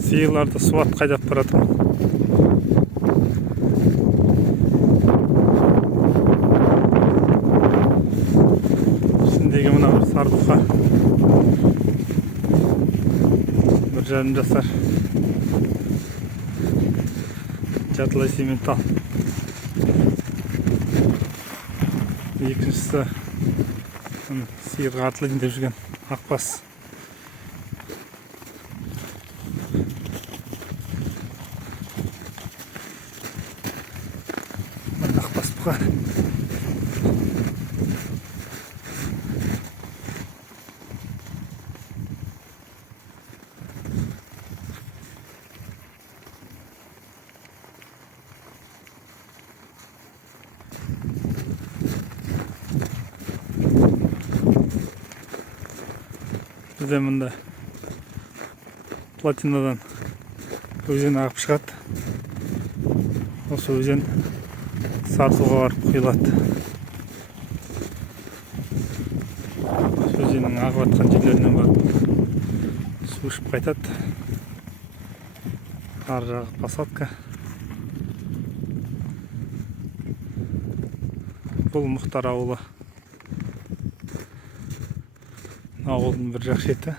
Сиырларды суат қайдап баратыр. Ішіндегі мына бір сарбұқа. 1,5 жасар. Жартылай симментал. Екіншісі сиырға артылайын деп жүрген ақбас. Ақбас бұқа. Бізде мұнда плотинадан өзен ағып шығады. Осы өзен Сарысуға барып құйылады. Өзеннің ағып жатқан жерлерінен барып су ішіп қайтады. Ар жағы посадка. Бұл Мұхтар ауылы. Ауылдың бір жақ шеті.